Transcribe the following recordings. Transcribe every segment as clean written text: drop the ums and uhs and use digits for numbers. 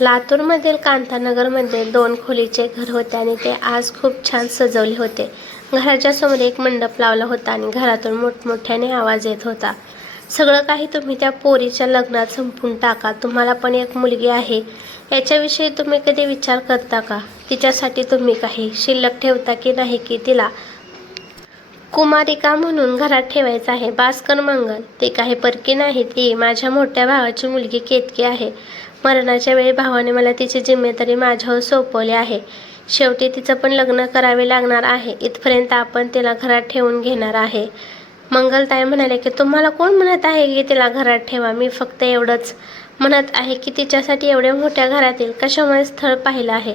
लातूरमधील कांतानगरमध्ये 2 खोलीचे घर होते आणि ते आज खूप छान सजवले होते. घराच्या समोर एक मंडप लावला होता आणि घरातून मोठमोठ्याने आवाज येत होता. सगळं काही तुम्ही त्या पोरीच्या लग्नात संपवून टाका. तुम्हाला पण एक मुलगी आहे, याच्याविषयी तुम्ही कधी विचार करता का? तिच्यासाठी तुम्ही काही शिल्लक ठेवता की नाही, की तिला कुमारिका म्हणून घरात ठेवायचं आहे? भास्कर मंगल, ती काही परकी नाही. ती माझ्या मोठ्या भावाची मुलगी केतकी आहे. मरणाच्या वेळी भावाने मला तिची जिम्मेदारी माझ्यावर सोपवली आहे. शेवटी तिचं पण लग्न करावे लागणार आहे. इथपर्यंत आपण तिला घरात ठेवून घेणार आहे. मंगलताई म्हणाले की तुम्हाला कोण म्हणत आहे की तिला घरात ठेवा? मी फक्त एवढंच म्हणत आहे की तिच्यासाठी एवढ्या मोठ्या घरातील कशामुळे स्थळ पाहिलं आहे.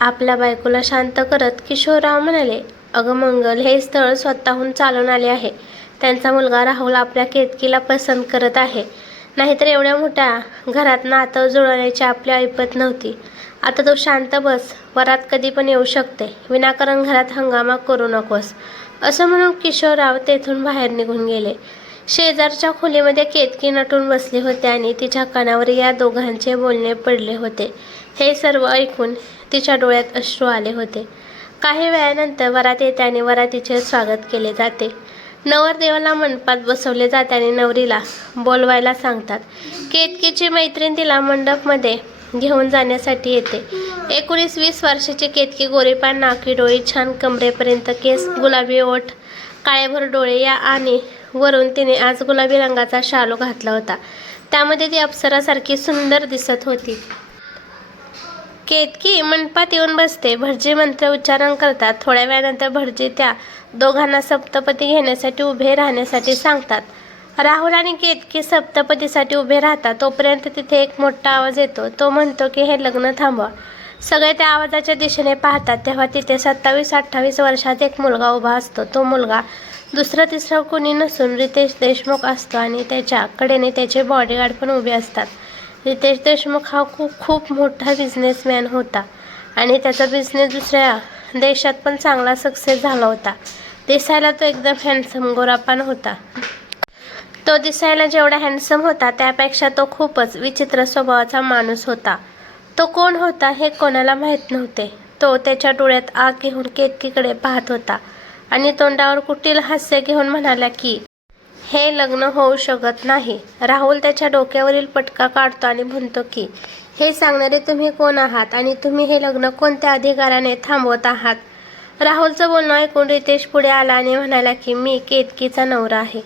आपल्या बायकोला शांत करत किशोरराव म्हणाले, अगं मंगल, हे स्थळ स्वतःहून चालून आले आहे. त्यांचा मुलगा राहुल आपल्या केतकीला पसंत करत आहे. नाहीतर एवढ्या मोठ्या घरात नातं जुळवण्याची आपली ऐपत नव्हती. आता तू शांत बस. वरात कधी पण येऊ शकते. विनाकारण घरात हंगामा करू नकोस, असं म्हणून किशोरराव तेथून बाहेर निघून गेले. शेजारच्या खोलीमध्ये केतकी नटून बसली होती आणि तिच्या कानावर या दोघांचे बोलणे पडले होते. हे सर्व ऐकून तिच्या डोळ्यात अश्रू आले होते. काही वेळानंतर वरात येते आणि वरातीचे स्वागत केले जाते. नवरदेवाला मंडपात बसवले जाते आणि नवरीला बोलवायला सांगतात. केतकीची मैत्रीण तिला मंडपमध्ये घेऊन जाण्यासाठी येते. 19-20 वर्षाची केतकी, गोरीपान, नाकी डोळी, छान कमरेपर्यंत केस, गुलाबी ओठ, काळेभर डोळे या आणि वरून तिने आज गुलाबी रंगाचा शालू घातला होता. त्यामध्ये ती अप्सरासारखी सुंदर दिसत होती. केतकी मंडपात येऊन बसते. भटजी मंत्र उच्चारण करतात. थोड्या वेळानंतर भटजी त्या दोघांना सप्तपदी घेण्यासाठी उभे राहण्यासाठी सांगतात. राहुल आणि केतकी सप्तपदीसाठी उभे राहतात. तोपर्यंत तिथे एक मोठा आवाज येतो. तो म्हणतो की हे लग्न थांबवा. सगळे त्या आवाजाच्या दिशेने पाहतात. तेव्हा तिथे 27-28 वर्षात एक मुलगा उभा असतो. तो मुलगा दुसरं तिसरं कोणी नसून रितेश देशमुख असतो आणि त्याच्या कडेने त्याचे बॉडीगार्ड पण उभे असतात. रितेश देशमुख हा खूप मोठा बिझनेसमॅन होता आणि त्याचा बिझनेस दुसऱ्या देशात पण चांगला सक्सेस झाला होता. दिसायला तो एकदम हँडसम गोरापान होता. तो दिसायला जेवढा हँडसम होता त्यापेक्षा तो खूपच विचित्र स्वभावाचा माणूस होता. तो कोण होता हे कोणाला माहीत नव्हते. तो त्याच्या डोळ्यात आग घेऊन केतकीकडे पाहत होता आणि तोंडावर कुटील हास्य घेऊन म्हणाला की हे लग्न होऊ शकत नाही. राहुल त्याच्या डोक्यावरील पटका काढतो आणि म्हणतो की हे सांगणारे तुम्ही कोण आहात आणि तुम्ही हे लग्न कोणत्या अधिकाराने थांबवत आहात? राहुलचं बोलणं ऐकून रितेश पुढे आला आणि म्हणाला की मी केतकीचा नवरा आहे.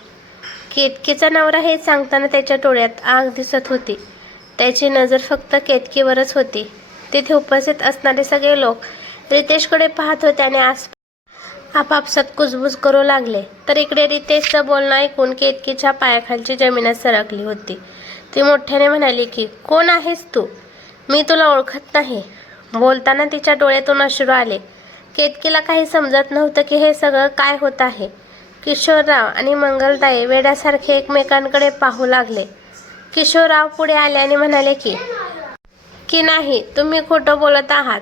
केतकीचा नवरा हे सांगताना त्याच्या डोळ्यात आग दिसत होती. त्याची नजर फक्त केतकीवरच होती. तिथे उपस्थित असणारे सगळे लोक रितेशकडे पाहत होते आणि आपापसात कुजबुज करू लागले. तर इकडे रितेशचं बोलणं ऐकून केतकीच्या पायाखालची जमीनच सरकली होती. ती मोठ्याने म्हणाली की कोण आहेस तू? मी तुला ओळखत नाही. बोलताना तिच्या डोळ्यातून अश्रू आले. केतकीला काही समजत नव्हतं की हे सगळं काय होत आहे. किशोरराव आणि मंगलताई वेड्यासारखे एकमेकांकडे पाहू लागले. किशोरराव पुढे आले आणि म्हणाले की नाही, तुम्ही खोटं बोलत आहात.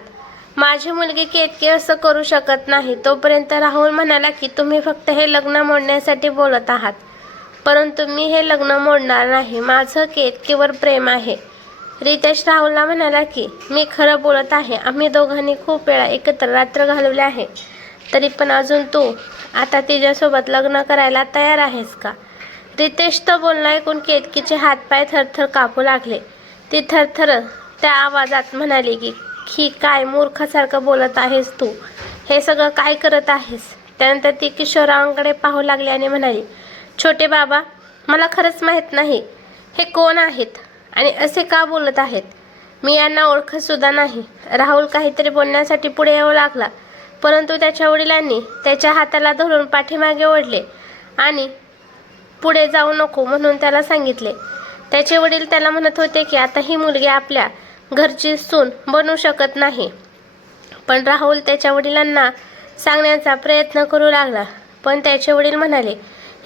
माझी मुलगी केतकी असं करू शकत नाही. तोपर्यंत राहुल म्हणाला की तुम्ही फक्त हे लग्न मोडण्यासाठी बोलत आहात, परंतु मी हे लग्न मोडणार नाही. माझं केतकीवर प्रेम आहे. रितेश राहुलला म्हणाला की मी खरं बोलत आहे. आम्ही दोघांनी खूप वेळा एकत्र रात्र घालवली आहे. तरी पण अजून तू आता तिच्यासोबत लग्न करायला तयार आहेस का? रितेशचं बोलणं ऐकून केतकीचे हातपाय थरथर कापू लागले. ती थरथर त्या आवाजात म्हणाली की काय मूर्खासारखं बोलत आहेस तू? हे सगळं काय करत आहेस? त्यानंतर ती किशोररावांकडे पाहू लागली आणि म्हणाली, छोटे बाबा, मला खरंच माहीत नाही हे कोण आहेत आणि असे का बोलत आहेत. मी यांना ओळखतसुद्धा नाही. राहुल काहीतरी बोलण्यासाठी पुढे येऊ लागला, परंतु त्याच्या वडिलांनी त्याच्या हाताला धरून पाठीमागे ओढले आणि पुढे जाऊ नको म्हणून त्याला सांगितले. त्याचे वडील त्याला म्हणत होते की आता ही मुलगी आपल्या घरची सून बनू शकत नाही. पण राहुल त्याच्या वडिलांना सांगण्याचा प्रयत्न करू लागला. पण त्याचे वडील म्हणाले,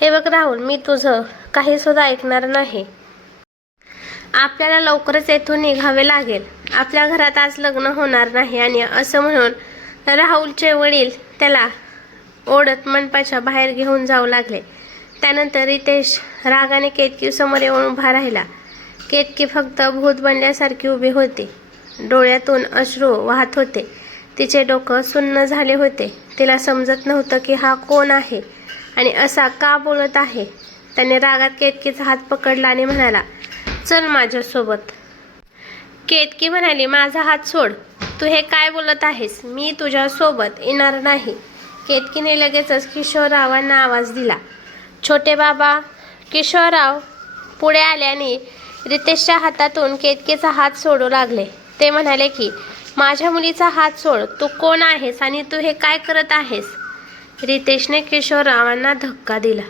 हे बघ राहुल, मी तुझं काहीसुद्धा ऐकणार नाही. आपल्याला लवकरच येथून निघावे लागेल. आपल्या घरात आज लग्न होणार नाही. आणि असं म्हणून राहुलचे वडील त्याला ओढत मंडपाच्या बाहेर घेऊन जाऊ लागले. त्यानंतर रितेश रागाने केतकी समोर येऊन उभा राहिला. केतकी फक्त भूत बनल्यासारखी उभी होती. डोळ्यातून अश्रू वाहत होते. तिचे डोकं सुन्न झाले होते. तिला समजत नव्हतं की हा कोण आहे आणि असा का बोलत आहे. त्याने रागात केतकीचा हात पकडला आणि म्हणाला, चल माझ्यासोबत. केतकी म्हणाली, माझा हात सोड. तू हे काय बोलत आहेस? मी तुझ्यासोबत येणार नाही. केतकीने लगेचच किशोररावांना आवाज दिला. छोटे बाबा. किशोरराव पुढे आल्याने रितेशच्या हातातून केतकीचा हात सोडू लागले. ते म्हणाले की माझ्या मुलीचा हात सोड. तू कोण आहेस आणि तू हे काय करत आहेस? रितेशने किशोररावांना धक्का दिला.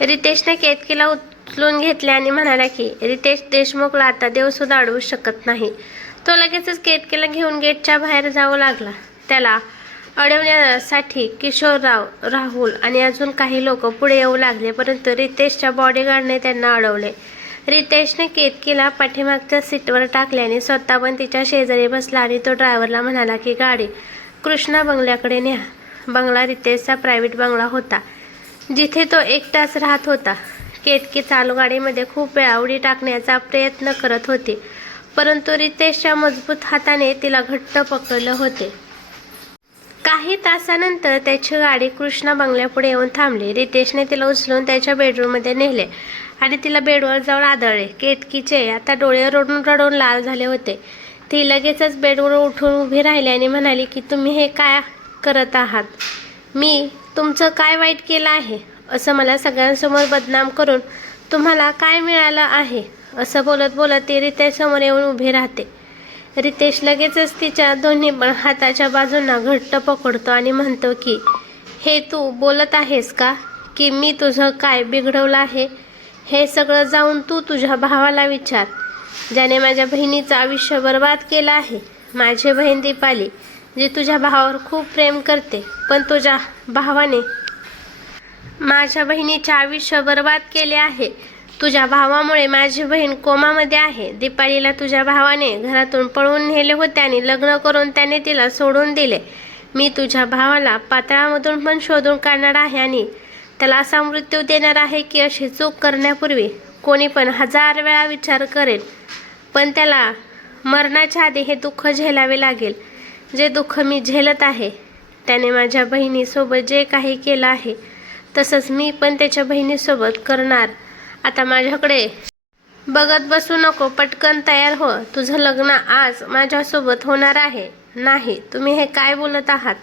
रितेशने केतकीला उचलून घेतले आणि म्हणाला की रितेश देशमुखला आता देव सुद्धा अडवू शकत नाही. तो लगेचच केतकीला घेऊन गेटच्या बाहेर जाऊ लागला. त्याला अडवण्यासाठी किशोरराव, राहुल आणि अजून काही लोक पुढे येऊ लागले, परंतु रितेशच्या बॉडीगार्डने त्यांना अडवले. रितेशने केतकीला पाठीमागच्या सीटवर टाकल्याने स्वतः पण तिच्या शेजारी बसला आणि तो ड्रायव्हरला म्हणाला की गाडी कृष्णा बंगल्याकडे न्या. बंगला रितेशचा प्रायव्हेट बंगला होता, जिथे तो एकटाच राहत होता. केतकी चालू गाडीमध्ये खूप वेळा उडी टाकण्याचा प्रयत्न करत होती, परंतु रितेशच्या मजबूत हाताने तिला घट्ट पकडले होते. काही तासानंतर त्याची गाडी कृष्णा बंगल्यापुढे येऊन थांबली. रितेशने तिला उचलून त्याच्या बेडरूममध्ये नेले आणि तिला बेडवर जाऊन आदळले. केतकीचे आता डोळे रडून रडून लाल झाले होते. ती लगेचच बेडवर उठून उभी राहिली आणि म्हणाली की तुम्ही हे काय करत आहात? मी तुमचं काय वाईट केलं आहे? असं मला सगळ्यांसमोर बदनाम करून तुम्हाला काय मिळालं आहे? असं बोलत बोलत ती रितेशसमोर येऊन उभी राहते. रितेश लगेचच तिच्या दोन्ही हाताच्या बाजूंना घट्ट पकडतो आणि म्हणतो की हे तू बोलत आहेस का की मी तुझं काय बिघडवलं आहे? हे सगळं जाऊन तू तुझ्या भावाला विचार, ज्याने माझ्या बहिणीचं आयुष्य बर्बाद केलं आहे. माझी बहीण दीपाली, जी तुझ्या भावावर खूप प्रेम करते, पण तुझ्या भावाने माझ्या बहिणीचे आयुष्य बर्बाद केले आहे. तुझ्या भावामुळे माझी बहीण कोमामध्ये आहे. दीपालीला तुझ्या भावाने घरातून पळवून नेले होते आणि लग्न करून त्याने तिला सोडून दिले. मी तुझ्या भावाला पाताळामधून पण शोधून काढणार आहे आणि त्याला असा मृत्यू देणार आहे की अशी चूक करण्यापूर्वी कोणी पण 1000 वेळा विचार करेल, पण त्याला मरणाच्या आधी हे दुःख झेलावे लागेल, जे दुःख मी झेलत आहे. त्याने माझ्या बहिणीसोबत जे काही केलं आहे तसंच मी पण त्याच्या बहिणीसोबत करणार. आता माझ्याकडे बघत बसू नको, पटकन तयार हो. तुझं लग्न आज माझ्यासोबत होणार आहे. नाही, तुम्ही हे काय बोलत आहात?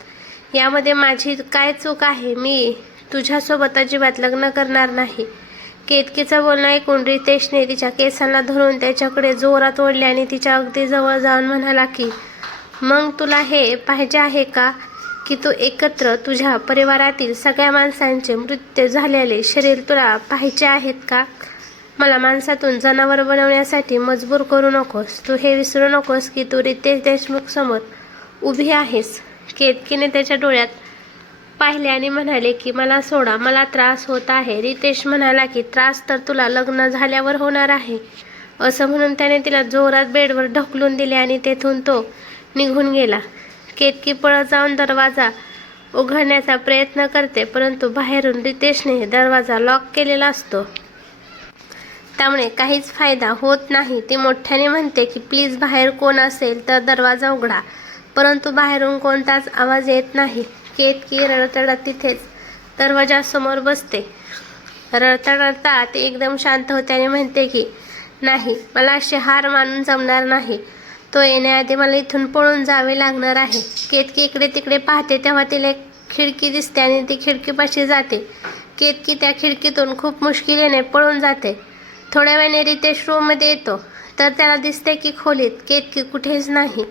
यामध्ये माझी काय चूक आहे? मी तुझ्यासोबत अजिबात लग्न करणार नाही. केतकीचं बोलणं ऐकून रितेशने तिच्या केसांना धरून त्याच्याकडे जोरात ओढले आणि तिच्या अगदी जवळ जाऊन म्हणाला की मग तुला हे पाहिजे आहे का की तू एकत्र तुझ्या परिवारातील सगळ्या माणसांचे मृत्यू झालेले शरीर तुला पाहिजे आहेत का? मला माणसातून जनावर बनवण्यासाठी मजबूर करू नकोस. तू हे विसरू नकोस की तू रितेश देशमुख समोर उभी आहेस. केतकीने त्याच्या डोळ्यात पाहिले आणि म्हणाले की मला सोडा, मला त्रास होत आहे. रितेश म्हणाला की त्रास तर तुला लग्न झाल्यावर होणार आहे. असं म्हणून त्याने तिला जोरात बेडवर ढकलून दिले आणि तेथून तो निघून गेला. केतकी पळत जाऊन दरवाजा उघडण्याचा प्रयत्न करते, परंतु बाहेरून रितेशने दरवाजा लॉक केलेला असतो, त्यामुळे काहीच फायदा होत नाही. ती मोठ्याने म्हणते की प्लीज बाहेर कोण असेल तर दरवाजा उघडा, परंतु बाहेरून कोणताच आवाज येत नाही. केतकी रडत तिथेच दरवाजासमोर बसते. रडता ती एकदम शांत होते आणि म्हणते की नाही, मला अशी हार मानून जमणार नाही. तो येण्याआधी मला इथून पळून जावे लागणार आहे. केतकी इकडे तिकडे पाहते तेव्हा तिला एक खिडकी दिसते आणि ती खिडकीपाशी जाते. केतकी त्या खिडकीतून खूप मुश्किलीने पळून जाते. थोड्या वेळाने रितेश रूममध्ये येतो तर त्याला दिसते की खोलीत केतकी कुठेच नाही.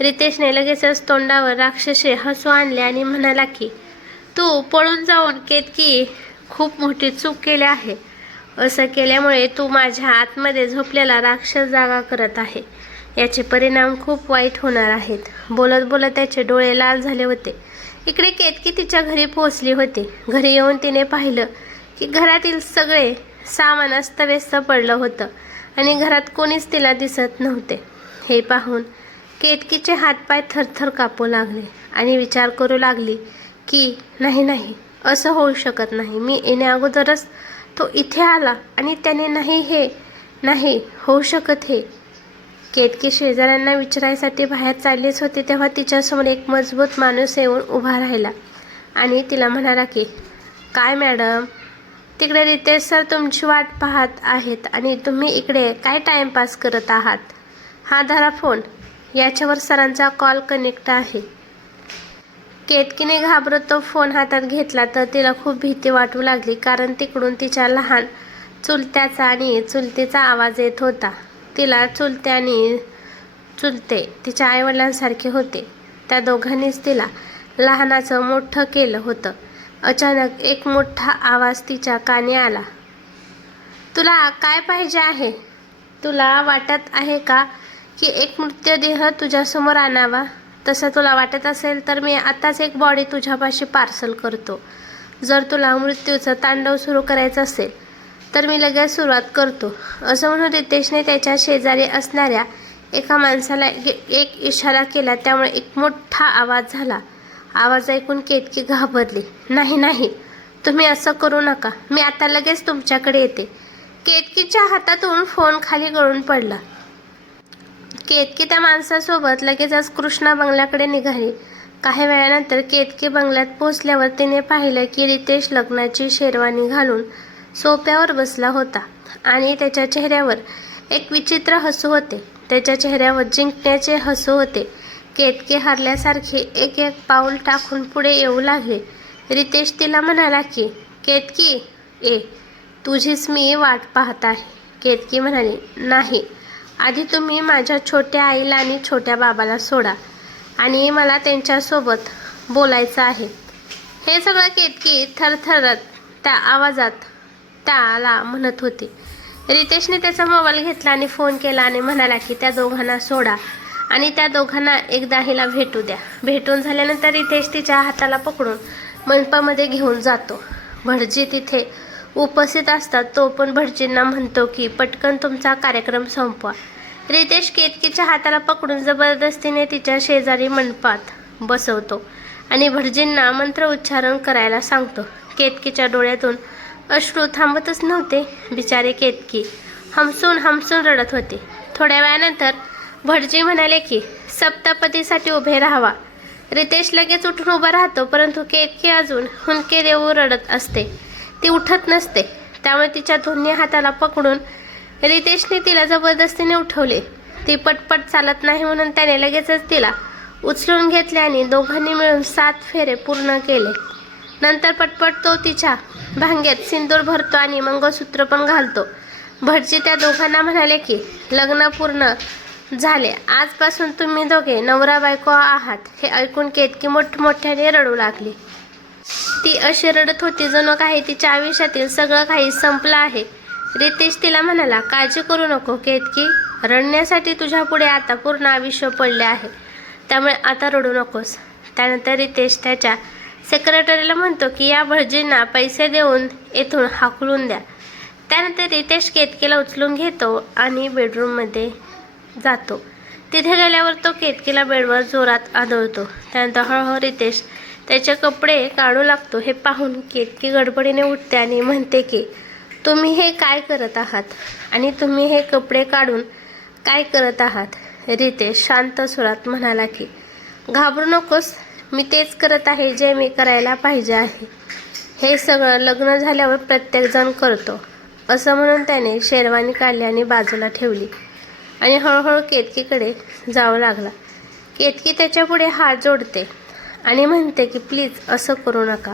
रितेशने लगेचच तोंडावर राक्षसी हसू आणले आणि म्हणाला की तू पळून जाऊन केतकी खूप मोठी चूक केली आहे. असं केल्यामुळे तू माझ्या आतमध्ये झोपलेला राक्षस जागा करत आहे. याचे परिणाम खूप वाईट होणार आहेत. बोलत बोलत त्याचे डोळे लाल झाले होते. इकडे केतकी तिच्या घरी पोहोचली होती. घरी येऊन तिने पाहिलं की घरातील सगळे सामान अस्तव्यस्त पडलं होतं आणि घरात कोणीच तिला दिसत नव्हते. हे पाहून केतकीचे हातपाय थरथर कापू लागले आणि विचार करू लागली की नाही, असं होऊ शकत नाही. मी येण्या अगोदरच तो इथे आला आणि त्याने नाही होऊ शकत हे. केतकी शेजाऱ्यांना विचारायसाठी बाहेर चाललीच होती तेव्हा तिच्यासमोर एक मजबूत माणूस येऊन उभा राहिला आणि तिला म्हणाला की, काय मॅडम, तिकडे रितेश सर तुमची वाट पाहत आहेत आणि तुम्ही इकडे काय टाईमपास करत आहात? हा धरा फोन, याच्यावर सरांचा कॉल कनेक्ट आहे. केतकीने घाबरत तो फोन हातात घेतला तर तिला खूप भीती वाटू लागली, कारण तिकडून तिच्या लहान चुलत्याचा आणि चुलतीचा आवाज येत होता. तिला चुलते आणि चुलते तिच्या आईवडिलांसारखे होते. त्या दोघांनीच तिला लहानाचं मोठं केलं होतं. अचानक एक मोठा आवाज तिच्या कानी आला. तुला काय पाहिजे आहे? तुला वाटत आहे का की एक मृतदेह तुझ्यासमोर आणावा? तसं तुला वाटत असेल तर मी आताच एक बॉडी तुझ्यापाशी पार्सल करतो. जर तुला मृत्यूचं तांडव सुरू करायचं असेल तर मी लगेच सुरुवात करतो. असं म्हणून रितेशने त्याच्या शेजारी असणाऱ्या एका माणसाला एक इशारा केला. त्यामुळे एक मोठा आवाज झाला. आवाज ऐकून केतकी घाबरली. नाही नाही, तुम्ही असं करू नका, मी आता लगेच तुमच्याकडे येते. केतकीच्या हातातून फोन खाली गळून पडला. केतकी त्या माणसासोबत लगेचच कृष्णा बंगल्याकडे निघाली. काही वेळानंतर केतकी बंगल्यात पोहोचल्यावर तिने पाहिलं की रितेश लग्नाची शेरवानी घालून सोफ्यावर बसला होता आणि त्याच्या चेहऱ्यावर एक विचित्र हसू होते. त्याच्या चेहऱ्यावर जिंकण्याचे हसू होते. केतकी हरल्यासारखे एक एक पाऊल टाकून पुढे येऊ लागले. रितेश तिला म्हणाला की, केतकी ए, तुझीच मी वाट पाहत आहे. केतकी म्हणाली, नाही, आधी तुम्ही माझ्या छोट्या आईला आणि छोट्या बाबाला सोडा आणि मला त्यांच्यासोबत बोलायचं आहे. हे सगळं केतकी थरथरत त्या आवाजात त्याला म्हणत होती. रितेशने त्याचा मोबाईल घेतला आणि फोन केला आणि म्हणाला की त्या दोघांना सोडा आणि त्या दोघांना एकदा हिला भेटू द्या. भेटून झाल्यानंतर रितेश तिच्या हाताला पकडून मंडपामध्ये घेऊन जातो. भटजी तिथे उपस्थित असतात. तो पण भटजींना म्हणतो की पटकन तुमचा कार्यक्रम संपवा. रितेश केतकीच्या हाताला पकडून जबरदस्तीने तिच्या शेजारी मंडपात बसवतो आणि भटजींना मंत्र उच्चारण करायला सांगतो. केतकीच्या डोळ्यातून अश्रू थांबतच नव्हते. बिचारी केतकी हमसून हमसून रडत होती. थोड्या वेळानंतर भटजी म्हणाले की सप्तपदीसाठी उभे राहावा. रितेश लगेच उठून उभा राहतो, परंतु केतकी अजून हुंदके देऊ रडत असते. ती उठत नसते. त्यामुळे तिच्या दोन्ही हाताला पकडून रितेशने तिला जबरदस्तीने उठवले. ती पटपट चालत नाही म्हणून त्याने लगेचच तिला उचलून घेतले आणि दोघांनी मिळून 7 फेरे पूर्ण केले. नंतर पटपट तो तिच्या भांग्यात सिंदूर भरतो आणि मंगळसूत्र पण घालतो. भटजी त्या दोघांना म्हणाले की लग्न पूर्ण झाले, आजपासून तुम्ही दोघे नवरा बायको आहात. हे ऐकून केतकी मोठमोठ्याने रडू लागली. ती अशी रडत होती जणू काही तिच्या आयुष्यातील सगळं काही संपलं आहे. रितेश तिला म्हणाला, काळजी करू नको केतकी, रडण्यासाठी तुझ्या पुढे आता पूर्ण आयुष्य पडले आहे, त्यामुळे आता रडू नकोस. त्यानंतर रितेश त्याच्या सेक्रेटरीला म्हणतो की या भटजींना पैसे देऊन येथून हाकलून द्या. त्यानंतर रितेश केतकीला उचलून घेतो आणि बेडरूममध्ये जातो. तिथे गेल्यावर तो केतकीला बेडवर जोरात आदळतो. त्यानंतर हळूहळू रितेश त्याचे कपडे काढू लागतो. हे पाहून केतकी गडबडीने उठते आणि म्हणते की तुम्ही हे काय करत आहात आणि तुम्ही हे कपडे काढून काय करत आहात? रितेश शांत सुरात म्हणाला की घाबरू नकोस, मी तेच करत आहे जे मी करायला पाहिजे आहे. हे सगळं लग्न झाल्यावर प्रत्येकजण करतो. असं म्हणून त्याने शेरवानी काढली आणि बाजूला ठेवली आणि हळूहळू केतकीकडे जाऊ लागला. केतकी त्याच्यापुढे हात जोडते आणि म्हणते की प्लीज असं करू नका,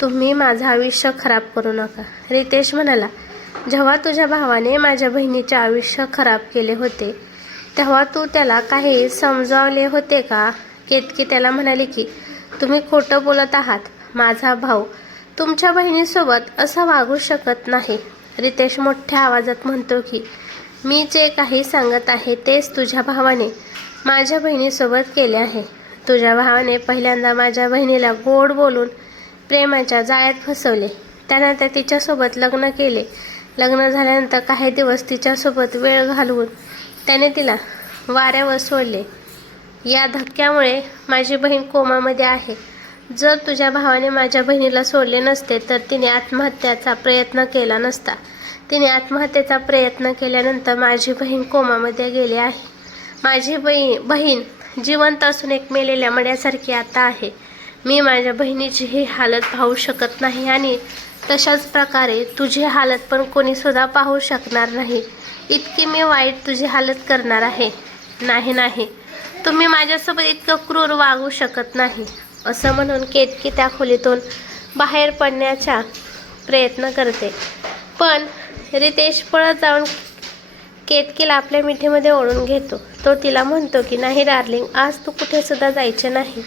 तुम्ही माझं आयुष्य खराब करू नका. रितेश म्हणाला, जेव्हा तुझ्या भावाने माझ्या बहिणीचे आयुष्य खराब केले होते तेव्हा तू त्याला काही समजावले होते का? केतकी त्याला म्हणाली की तुम्ही खोटं बोलत आहात. माझा भाऊ तुमच्या बहिणीसोबत असं वागू शकत नाही. रितेश मोठ्या आवाजात म्हणतो की मी जे काही सांगत आहे तेच तुझ्या भावाने माझ्या बहिणीसोबत केले आहे. तुझ्या भावाने पहिल्यांदा माझ्या बहिणीला गोड बोलून प्रेमाच्या जाळ्यात फसवले. त्यानंतर तिच्यासोबत लग्न केले. लग्न झाल्यानंतर काही दिवस तिच्यासोबत वेळ घालवून त्याने तिला वाऱ्यावर सोडले. या धक्क्यामुळे माझी बहीण कोमामध्ये आहे. जर तुझ्या भावाने माझ्या बहिणीला सोडले नसते तर तिने आत्महत्याचा प्रयत्न केला नसता. तिने आत्महत्येचा प्रयत्न केल्यानंतर माझी बहीण कोमामध्ये गेली आहे. माझी बहीण जिवंत असून एक मेलेल्या मड्यासारखी आता आहे. मी माझ्या बहिणीची ही हालत पाहू शकत नाही आणि तशाच प्रकारे तुझी हालत पण कोणी सुद्धा पाहू शकणार नाही. इतकी मी वाईट तुझी हालत करणार आहे. नाही नाही, तुम्ही माझ्यासोबत इतकं क्रूर वागू शकत नाही. असं म्हणून केतकी त्या खोलीतून बाहेर पडण्याचा प्रयत्न करते. पण रितेश पळत जाऊन केतकीला आपल्या मिठीमध्ये ओढून घेतो. तो तिला म्हणतो की नाही डार्लिंग, आज तू कुठे सुद्धा जायचे नाही.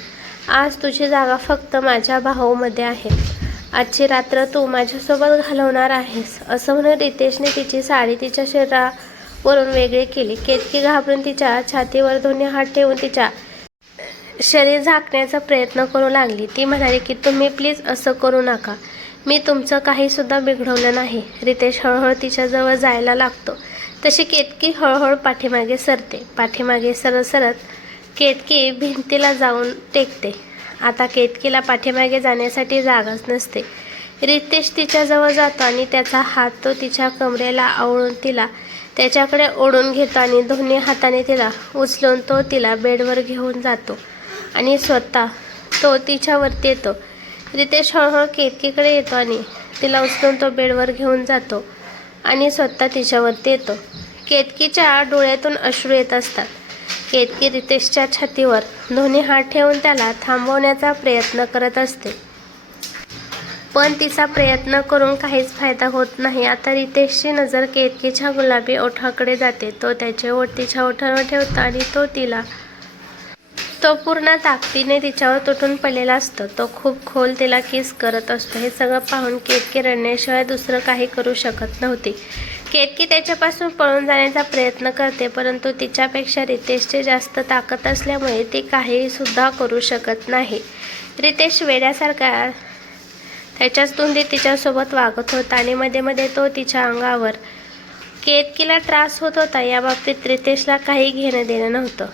आज तुझी जागा फक्त माझ्या भाऊमध्ये आहे. आजची रात्र तू माझ्यासोबत घालवणार आहेस. असं म्हणून रितेशने तिची साडी तिच्या शरीरावरून वेगळी केली. केतकी घाबरून तिच्या छातीवर दोन्ही हात ठेवून तिच्या शरीर झाकण्याचा प्रयत्न करू लागली. ती म्हणाली की तुम्ही प्लीज असं करू नका. मी तुमचं काही सुद्धा बिघडवलं नाही. रितेश हळूहळू तिच्याजवळ जायला लागतो. तशी केतकी हळूहळू पाठीमागे सरते. पाठीमागे सरत केतकी भिंतीला जाऊन टेकते. आता केतकीला पाठीमागे जाण्यासाठी जागाच नसते. रितेश तिच्याजवळ जातो आणि त्याचा हात तो तिच्या कमरेला आवळून तिला त्याच्याकडे ओढून घेतो आणि दोन्ही हाताने तिला उचलून तो तिला बेडवर घेऊन जातो आणि स्वतः तो तिच्यावरती येतो. रितेश हळूहळू केतकीकडे येतो आणि तिला उचलून तो बेडवर घेऊन जातो आणि स्वतः तिच्यावरती येतो. केतकीच्या डोळ्यातून अश्रू येत असतात. केतकी रितेशच्या छातीवर दोन्ही हात ठेवून त्याला थांबवण्याचा प्रयत्न करत असते. पण तिचा प्रयत्न करून काहीच फायदा होत नाही. आता रितेशची नजर केतकीच्या गुलाबी ओठाकडे जाते. तो त्याचे ओठ तिच्या ओठांवर ठेवतो आणि तो पूर्ण ताकदीने तिच्यावर तुटून पडलेला असतो. तो खूप खोल तिला किस करत असतो. हे सगळं पाहून केतकी रडण्याशिवाय दुसरं काही करू शकत नव्हती. केतकी त्याच्यापासून पळून जाण्याचा प्रयत्न करते, परंतु तिच्यापेक्षा रितेशची जास्त ताकद असल्यामुळे ती काहीही सुद्धा करू शकत नाही. रितेश वेड्यासारखा त्याच्याच धुंदीत तिच्यासोबत वागत होता आणि मध्ये मध्ये तो तिच्या अंगावर केतकीला त्रास होत होता. याबाबतीत रितेशला काही घेणं देणं नव्हतं.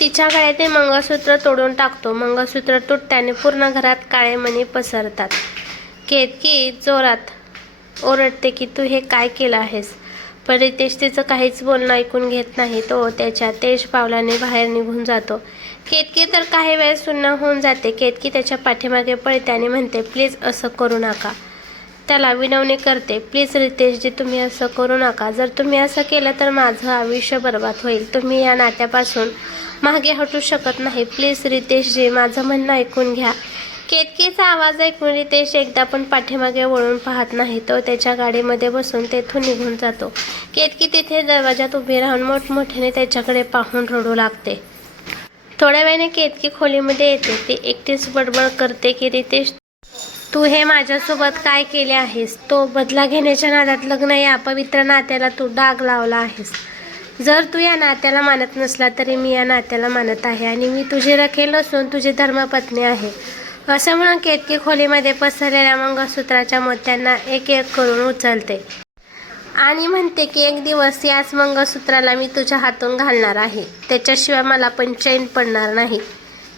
तिच्या गळ्यातील मंगळसूत्र तोडून टाकतो. मंगळसूत्र तुटल्याने पूर्ण घरात काळे मणी पसरतात. केतकी जोरात ओरडते की तू हे काय केलं आहेस. पण रितेश तिचं काहीच बोलणं ऐकून घेत नाही. तो त्याच्या तेज पावलाने बाहेर निघून जातो. केतकी तर काही वेळ सुन्न होऊन जाते. केतकी त्याच्या पाठीमागे पळते आणि म्हणते प्लीज असं करू नका. त्याला विनवणी करते प्लीज रितेशजी तुम्ही असं करू नका. जर तुम्ही असं केलं तर माझं आयुष्य बर्बाद होईल. तुम्ही या नात्यापासून मागे हटू शकत नाही. प्लीज रितेशजी माझं म्हणणं ऐकून घ्या. केतकीचा आवाज ऐकून रितेश एकदा पण पाठीमागे वळून पाहत नाही. तो त्याच्या गाडीमध्ये बसून तेथून निघून जातो. केतकी तिथे दरवाजात उभी राहून मोठमोठ्याने त्याच्याकडे पाहून रडू लागते. थोड्या वेळाने केतकी खोलीमध्ये येते. ती एकटीच बडबड करते की रितेश तू हे माझ्यासोबत काय केले आहेस. तो बदला घेण्याच्या नादात लग्न या पवित्र नात्याला तू डाग लावला आहेस. जर तू या नात्याला मानत नसला तरी मी या नात्याला मानत आहे आणि मी तुझी रखेल नसून तुझी धर्मपत्नी आहे. असं म्हणून केतकी खोलीमध्ये पसरलेल्या मंगळसूत्राच्या मोत्यांना एक एक करून उचलते आणि म्हणते की एक दिवस याच मंगळसूत्राला मी तुझ्या हातून घालणार आहे. त्याच्याशिवाय मला पण चैन पडणार नाही.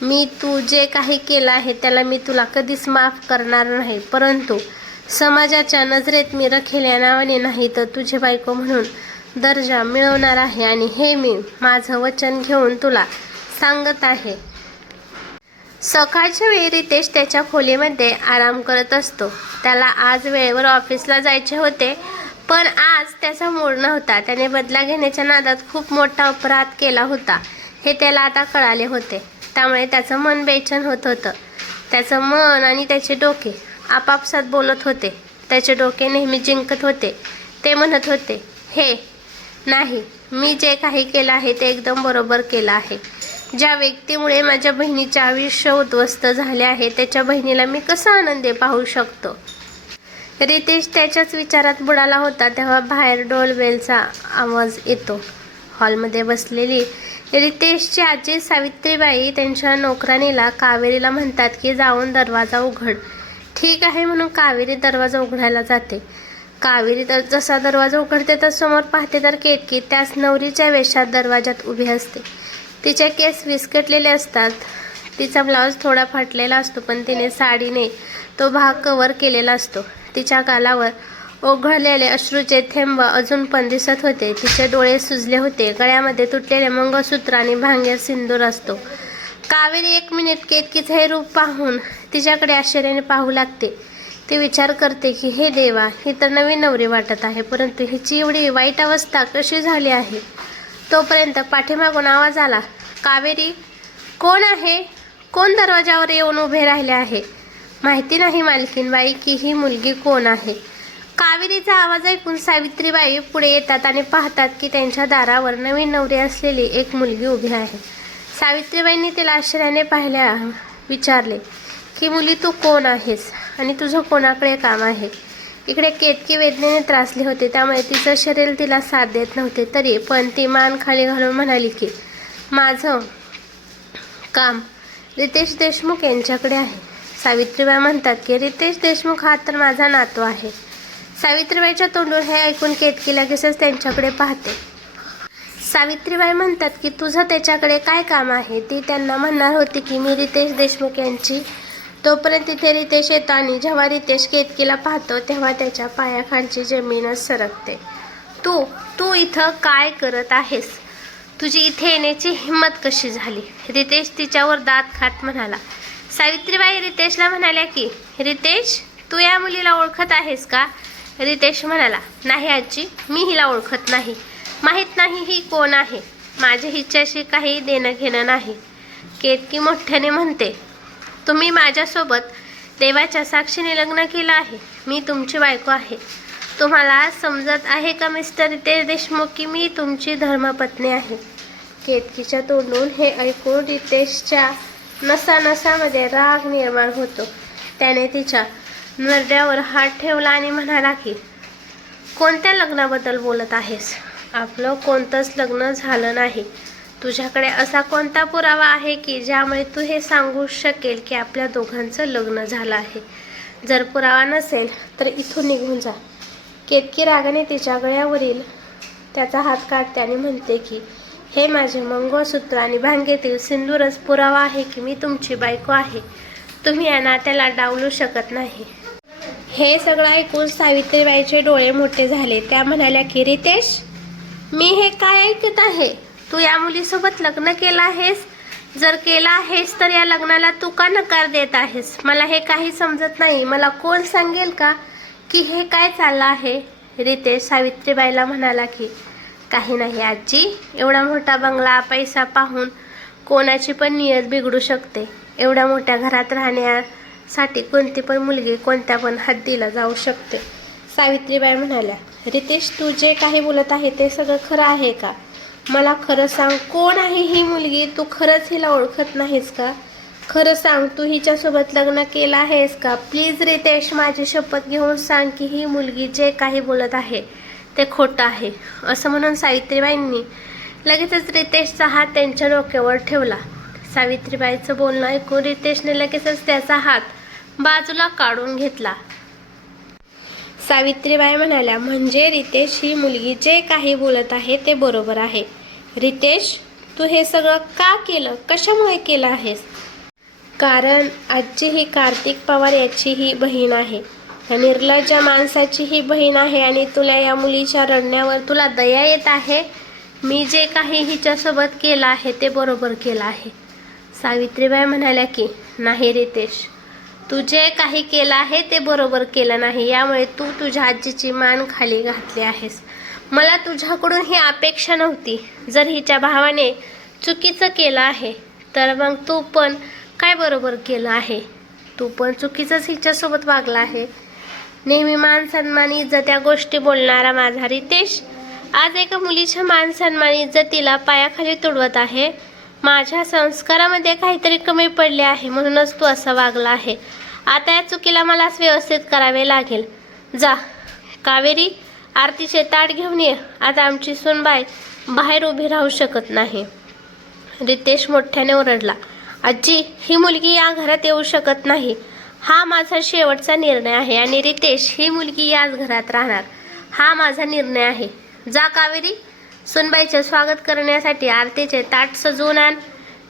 मी तू जे काही केलं आहे त्याला मी तुला कधीच माफ करणार नाही. परंतु समाजाच्या नजरेत मी रखेल या नावाने नाही तर तुझी बायको म्हणून दर्जा मिळवणार आहे आणि हे मी माझं वचन घेऊन तुला सांगत आहे. सकाळच्या वेळी रितेश त्याच्या खोलीमध्ये आराम करत असतो. त्याला आज वेळेवर ऑफिसला जायचे होते पण आज त्याचा मूड नव्हता. त्याने बदला घेण्याच्या नादात खूप मोठा अपराध केला होता हे त्याला आता कळाले होते. त्यामुळे त्याचं मन बेचैन होत होतं. त्याचं मन आणि त्याचे डोके आपापसात बोलत होते. त्याचे डोके नेहमी जिंकत होते. ते म्हणत होते हे नाही मी जे काही केलं आहे ते एकदम बरोबर केलं आहे. ज्या व्यक्तीमुळे माझ्या बहिणीचे आयुष्य उद्ध्वस्त झाले आहे त्याच्या बहिणीला मी कसा आनंदी पाहू शकतो. रितेश त्याच्याच विचारात बुडाला होता तेव्हा बाहेर डोलबेलचा आवाज येतो. हॉलमध्ये बसलेली रितेशची आजी सावित्रीबाई त्यांच्या नोकरानीला कावेरीला म्हणतात की जाऊन दरवाजा उघड. ठीक आहे म्हणून कावेरी दरवाजा उघडायला जाते. कावेरी तर जसा दरवाजा उघडते तर समोर पाहते तर केतकी त्याच नवरीच्या वेशात दरवाजात उभी असते. तिचे केस विस्कटलेले असतात. तिचा ब्लाऊज थोडा फाटलेला असतो पण तिने साडीने तो भाग कव्हर केलेला असतो. तिच्या गालावर ओघळलेले अश्रूचे थेंब अजून पण दिसत होते. तिचे डोळे सुजले होते. गळ्यामध्ये तुटलेले मंगळसूत्र आणि भांगेर सिंदूर असतो. कावेरी एक मिनिट केतकीचे हे रूप पाहून तिच्याकडे आश्चर्याने पाहू लागते. ती विचार करते की हे देवा ही तर नवीन नवरी वाटत आहे परंतु हिची एवढी वाईट अवस्था कशी झाली आहे. तोपर्यंत पाठीमागून आवाज आला कावेरी कोण आहे. कोण दरवाजावर येऊन उभे राहिले आहे. माहिती नाही मालकीनबाई की ही मुलगी कोण आहे. कावेरीचा आवाज ऐकून सावित्रीबाई पुढे येतात आणि पाहतात की त्यांच्या दारावर नवीन नवरी असलेली एक मुलगी उभी आहे. सावित्रीबाईंनी तिला आश्चर्याने पाहिल्या विचारले की मुली तू कोण आहेस आणि तुझं कोणाकडे काम आहे. इकडे केतकी वेदनेने त्रासली होती त्यामुळे तिचं शरीर तिला साथ देत नव्हते. तरी पण ती मान खाली घालून म्हणाली की माझं काम रितेश देशमुख यांच्याकडे आहे. सावित्रीबाई म्हणतात की रितेश देशमुख हा तर माझा नातू आहे. सावित्रीबाईच्या तोंडून हे ऐकून केतकी लगेचच त्यांच्याकडे पाहते. सावित्रीबाई म्हणतात की तुझं त्याच्याकडे काय काम आहे. ती त्यांना म्हणणार होती की मी रितेश देशमुख यांची. तोपर्यंत तिथे रितेश येतो आणि जेव्हा रितेश केतकीला पाहतो तेव्हा त्याच्या पायाखालची जमीनच सरकते. तू इथं काय करत आहेस. तुझी इथे येण्याची हिंमत कशी झाली. रितेश तिच्यावर दात खात म्हणाला. सावित्रीबाई रितेशला म्हणाल्या की रितेश तू या मुलीला ओळखत आहेस का. रितेश म्हणाला नाही आजी मी हिला ओळखत नाही. माहीत नाही ही कोण आहे. माझे हिच्याशी काही देणं घेणं नाही. केतकी मोठ्याने म्हणते तुम्ही माझ्यासोबत देवाच्या साक्षीने लग्न केलं आहे. मी तुमची बायको आहे. तुम्हाला समजत आहे का मिस्टर रितेश देशमुख की मी तुमची धर्मपत्नी आहे. केतकीच्या तोंडून हे ऐकून रितेशच्या नसानसामध्ये राग निर्माण होतो. त्याने तिच्या नरड्यावर हात ठेवला आणि म्हणाला की कोणत्या लग्नाबद्दल बोलत आहेस. आपलं कोणतंच लग्न झालं नाही. तुझ्याकडे असा कोणता पुरावा आहे की ज्यामुळे तू हे सांगू शकेल की आपल्या दोघांचं लग्न झालं आहे. जर पुरावा नसेल तर इथून निघून जा. केतकी रागाने तिच्या गळ्यावरील त्याचा हात काढते आणि म्हणते की हे माझे मंगळसूत्र आणि भांगेतील सिंदूरच पुरावा आहे की मी तुमची बायको आहे. तुम्ही या नात्याला डावलू शकत नाही. हे सगळं ऐकून सावित्रीबाईचे डोळे मोठे झाले. त्या म्हणाल्या की रितेश, मी हे काय ऐकत आहे? तू या मुलीसोबत लग्न केलं आहेस? जर केलं आहेस तर या लग्नाला तू का नकार देत आहेस? मला हे काही समजत नाही. मला कोण सांगेल का की हे काय चाललं आहे? रितेश सावित्रीबाईला म्हणाला की काही नाही आजी, एवढा मोठा बंगला पैसा पाहून कोणाची पण नियत बिघडू शकते. एवढ्या मोठ्या घरात राहण्यासाठी कोणती पण मुलगी कोणत्या पण हद्दीला जाऊ शकते. सावित्रीबाई म्हणाल्या, रितेश तू जे काही बोलत आहे ते सगळं खरं आहे का? मला खरं सांग, कोण आहे ही मुलगी? तू खरंच हिला ओळखत नाहीस का? खरं सांग, तू हिच्यासोबत लग्न केलं आहेस का? प्लीज रितेश, माझी शपथ घेऊन सांग की ही मुलगी जे काही बोलत आहे ते खोटं आहे. असं म्हणून सावित्रीबाईंनी लगेचच रितेशचा हात त्यांच्या डोक्यावर ठेवला. सावित्रीबाईचं बोलणं ऐकून रितेशने लगेचच त्याचा हात बाजूला काढून घेतला. सावित्रीबाई म्हणाल्या, म्हणजे रितेश, ही मुलगी जे काही बोलत आहे ते बरोबर आहे. रितेश, तू हे सगळं का केलं? कशामुळे केलं आहेस? कारण आजी ही कार्तिक पवार याची ही बहीण आहे. या निर्लज्ज माणसाची ही बहीण आहे आणि तुला या मुलीच्या रडण्यावर तुला दया येत आहे. मी जे काही हिच्यासोबत केलं आहे ते बरोबर केलं आहे. सावित्रीबाई म्हणाल्या की नाही रितेश, तू जे काही केलं आहे ते बरोबर केलं नाही. यामुळे तू तुझ्या आजीची मान खाली घातली आहेस. मला तुझ्याकडून ही अपेक्षा नव्हती. जर हिच्या भावाने चुकीचं केलं आहे तर मग तू पण काय बरोबर केलं आहे? तू पण चुकीचंच हिच्यासोबत वागला आहे. नेहमी मान सन्मान इज्जत या गोष्टी बोलणारा माझा रितेश आज एका मुलीच्या मान सन्मान इज्जतीला पायाखाली तुडवत आहे. माझ्या संस्कारामध्ये काहीतरी कमी पडले आहे म्हणूनच तू असं वागला आहे. आता या चुकीला मलाच व्यवस्थित करावे लागेल. जा कावेरी, आरतीचे ताट घेऊन ये. आता आमची सुनबाई बाहेर उभी राहू शकत नाही. रितेश मोठ्याने ओरडला, आजी, ही मुलगी या घरात येऊ शकत नाही. हा माझा शेवटचा निर्णय आहे. आणि रितेश, ही मुलगी याच घरात राहणार. हा माझा निर्णय आहे. जा कावेरी, सुनबाईचे स्वागत करण्यासाठी आरतीचे ताट सजवून आण.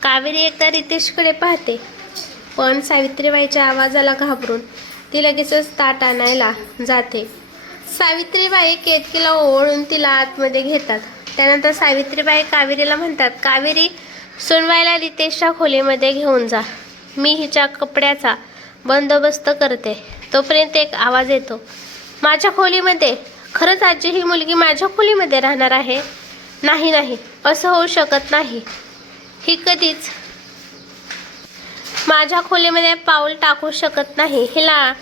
कावेरी एकदा रितेशकडे पाहते, पण सावित्रीबाईच्या आवाजाला घाबरून ती लगेचच ताट आणायला जाते. सावित्रीबाई केतकीला ओवाळून तिला आतमध्ये घेतात. त्यानंतर सावित्रीबाई कावेरीला म्हणतात, कावेरी, सुनबाईला रितेशच्या खोलीमध्ये घेऊन जा. मी हिच्या कपड्याचा बंदोबस्त करते. तोपर्यंत एक आवाज येतो, माझ्या खोलीमध्ये? खरंच आजी, ही मुलगी माझ्या खोलीमध्ये राहणार आहे? नाही नाही, असं होऊ शकत नाही. ही कधीच माझ्या खोलीमध्ये पाऊल टाकू शकत नाही. हिला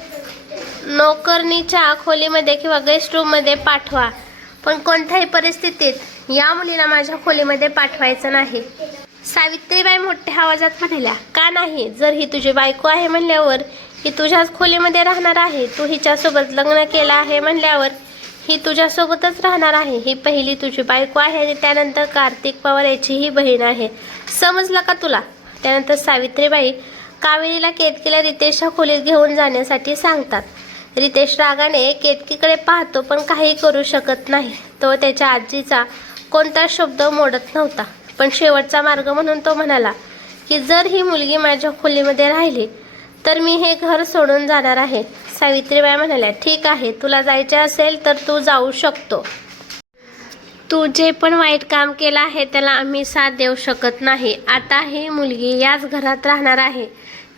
नोकरनीच्या खोलीमध्ये किंवा गेस्ट रूममध्ये पाठवा, पण कोणत्याही परिस्थितीत या मुलीला माझ्या खोलीमध्ये पाठवायचं नाही. सावित्रीबाई मोठ्या आवाजात म्हणाल्या, का नाही? जर ही तुझी बायको आहे म्हणल्यावर ही तुझ्याच खोलीमध्ये राहणार आहे. तू हिच्यासोबत लग्न केलं आहे म्हणल्यावर ही तुझ्यासोबतच राहणार आहे. ही पहिली तुझी बायको आहे आणि त्यानंतर कार्तिक पवार याची ही बहीण आहे. समजलं का तुला? त्यानंतर सावित्रीबाई कावेरीला केतकीला रितेशच्या खोलीत घेऊन जाण्यासाठी सांगतात. रितेश रागाने केतकीकडे पाहतो पण काही करू शकत नाही. तो त्याच्या आजीचा कोणता शब्द मोडत नव्हता. पण शेवटचा मार्ग म्हणून तो म्हणाला की जर ही मुलगी माझ्या खोलीमध्ये राहिली तर मी हे घर सोडून जाणार आहे. सावित्रीबाई म्हणाल्या, ठीक आहे, तुला जायचे असेल तर तू जाऊ शकतो. तू जे पण वाईट काम केलं आहे त्याला आम्ही साथ देऊ शकत नाही. आता ही मुलगी याच घरात राहणार आहे,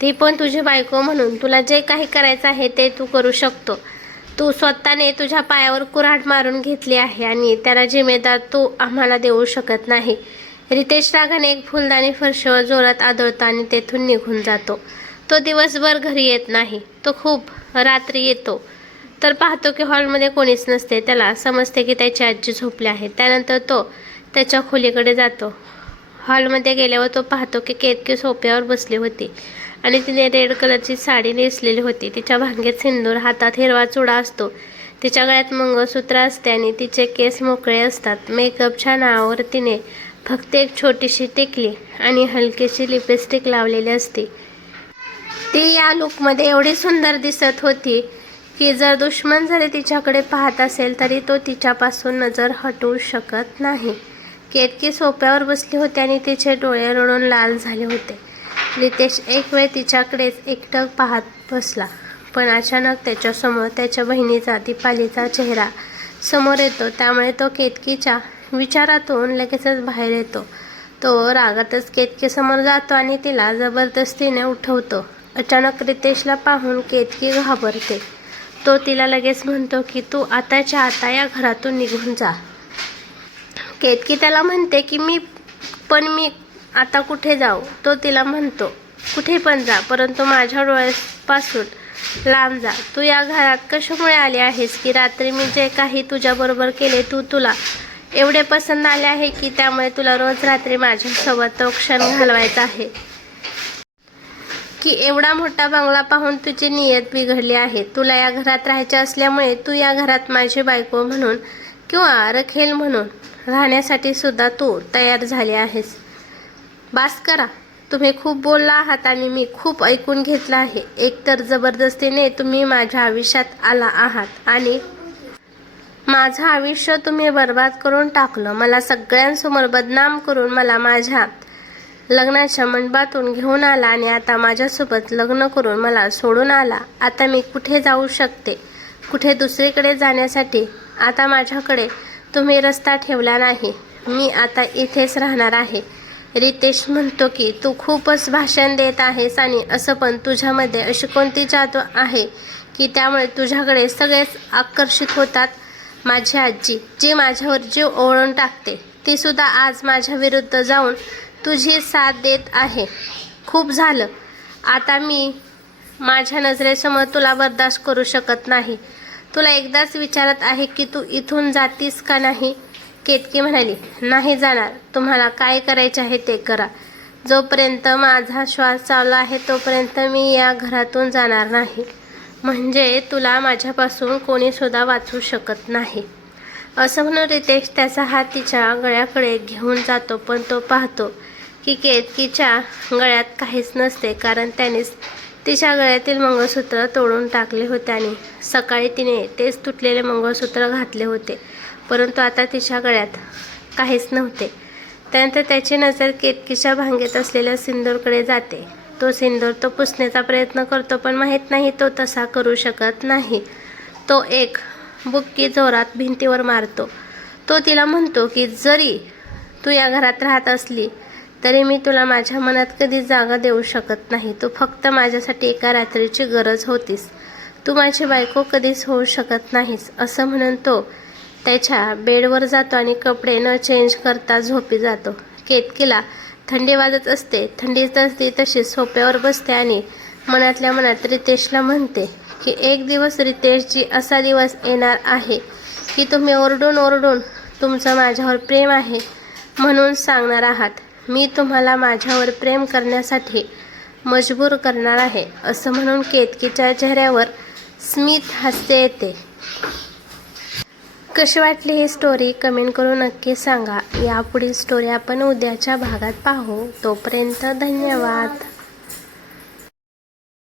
ती पण तुझी बायको म्हणून. तुला जे काही करायचं आहे ते तू करू शकतो. तू स्वतःने तुझ्या पायावर कुऱ्हाड मारून घेतली आहे आणि त्याला जिम्मेदार तू आम्हाला देऊ शकत नाही. रितेश रागाने एक फुलदाणी फरशीवर जोरात आदळतो आणि तेथून निघून जातो. तो दिवसभर घरी येत नाही. तो खूप रात्री येतो तर पाहतो की हॉलमध्ये कोणीच नसते. त्याला समजते की त्याची आजी झोपली आहे. त्यानंतर तो त्याच्या खोलीकडे जातो. हॉलमध्ये गेल्यावर तो पाहतो की केतकी सोफ्यावर बसली होती आणि तिने रेड कलरची साडी नेसलेली होती. तिच्या भांगेत सिंदूर, हातात हिरवा चुडा असतो, तिच्या गळ्यात मंगळसूत्र असते आणि तिचे केस मोकळे असतात. मेकअपच्या नावावर तिने फक्त एक छोटीशी टिकली आणि हलकीशी लिपस्टिक लावलेली असते. ती या लुकमध्ये एवढी सुंदर दिसत होती की जर दुश्मन जरी तिच्याकडे पाहत असेल तरी तो तिच्यापासून नजर हटवू शकत नाही. केतकी सोफ्यावर बसली होती आणि तिचे डोळे रडून लाल झाले होते. रितेश एक वेळ तिच्याकडेच एकटक पाहत बसला, पण अचानक त्याच्यासमोर त्याच्या बहिणीचा दीपालीचा चेहरा समोर येतो. त्यामुळे तो केतकीच्या विचारातून लगेचच बाहेर येतो. तो रागातच केतकीसमोर जातो आणि तिला जबरदस्तीने उठवतो. अचानक रितेशला पाहून केतकी घाबरते. तो तिला लगेच म्हणतो की तू आताच्या आता या घरातून निघून जा. केतकी त्याला म्हणते की मी आता कुठे जाऊ. तो तिला म्हणतो कुठे पण जा, परंतु माझ्या डोळ्यापासून लांब जा. तू या घरात कशामुळे आली आहेस की रात्री मी जे काही तुझ्याबरोबर केले तुला एवढे पसंत आले आहे की त्यामुळे तुला रोज रात्री माझ्यासोबत तो क्षण घालवायचा आहे, की एवढा मोठा बंगला पाहून तुझी नियत बिघडली आहे. तुला या घरात राहायचे असल्यामुळे तू या घरात माझी बायको म्हणून किंवा रखेल म्हणून राहण्यासाठी सुद्धा तू तयार झाली आहेस. बास करा, तुम्ही खूप बोलला आहात आणि मी खूप ऐकून घेतलं आहे. एकतर जबरदस्तीने तुम्ही माझ्या आयुष्यात आला आहात आणि माझं आयुष्य तुम्ही बर्बाद करून टाकलं. मला सगळ्यांसमोर बदनाम करून मला माझ्या लग्नाच्या मंडपातून घेऊन आला आणि आता माझ्यासोबत लग्न करून मला सोडून आला. आता मी कुठे जाऊ शकते, कुठे दुसरीकडे जाण्यासाठी आता माझ्याकडे तुम्ही रस्ता ठेवला नाही. मी आता इथेच राहणार आहे. रितेश म्हणतो की तू खूपच भाषण देत आहेस आणि असं पण तुझ्यामध्ये अशी कोणती जादू आहे की त्यामुळे तुझ्याकडे सगळेच आकर्षित होतात. माझी आजी जी माझ्यावर जीव ओवाळून टाकते ती सुद्धा आज माझ्या विरुद्ध जाऊन तुझी साथ देत आहे. खूप झालं, आता मी माझ्या नजरेसमोर तुला बर्दाश्त करू शकत नाही. तुला एकदाच विचारत आहे की तू इथून जातीस का नाही. केतकी म्हणाली नाही जाणार. तुम्हाला काय करायचे आहे ते करा. जोपर्यंत माझा श्वास चालला आहे तोपर्यंत मी या घरातून जाणार नाही. म्हणजे तुला माझ्यापासून कोणी सुद्धा वाचवू शकत नाही. असं म्हणून रितेश त्याचा हात तिच्या गळ्याकडे घेऊन जातो, पण तो पाहतो की केतकीच्या गळ्यात काहीच नसते, कारण त्यानेच तिच्या गळ्यातील मंगळसूत्र तोडून टाकले होते आणि सकाळी तिने तेच तुटलेले मंगळसूत्र घातले होते, परंतु आता तिच्या गळ्यात काहीच नव्हते. त्यानंतर त्याची नजर केतकीच्या भांगेत असलेल्या सिंदूरकडे जाते. तो सिंदूर तो पुसण्याचा प्रयत्न करतो, पण माहीत नाही तो तसा करू शकत नाही. तो एक बुक्की जोरात भिंतीवर मारतो. तो तिला म्हणतो की जरी तू या घरात राहत असली तरी मी तुला माझ्या मनात कधी जागा देऊ शकत नाही. तू फक्त माझ्यासाठी एका रात्रीची गरज होतीस. तू माझी बायको कधीच होऊ शकत नाहीस. असं म्हणून तो त्याच्या बेडवर जातो आणि कपडे न चेंज करता झोपी जातो. केतकीला थंडी वाजत असते. थंडीत ती तशी सोफ्यावर बसते आणि मनातल्या मनात रितेशला म्हणते की एक दिवस रितेशजी असा दिवस येणार आहे की तुम्ही ओरडून ओरडून तुमचं माझ्यावर प्रेम आहे म्हणून सांगणार आहात. मी तुम्हाला माझ्यावर प्रेम करण्यासाठी मजबूर करणार आहे. असं म्हणून केतकीच्या चेहऱ्यावर स्मित हास्य येते. कशी वाटली ही स्टोरी कमेंट करून नक्की सांगा. यापुढील स्टोरी आपण उद्याच्या भागात पाहू. तोपर्यंत धन्यवाद.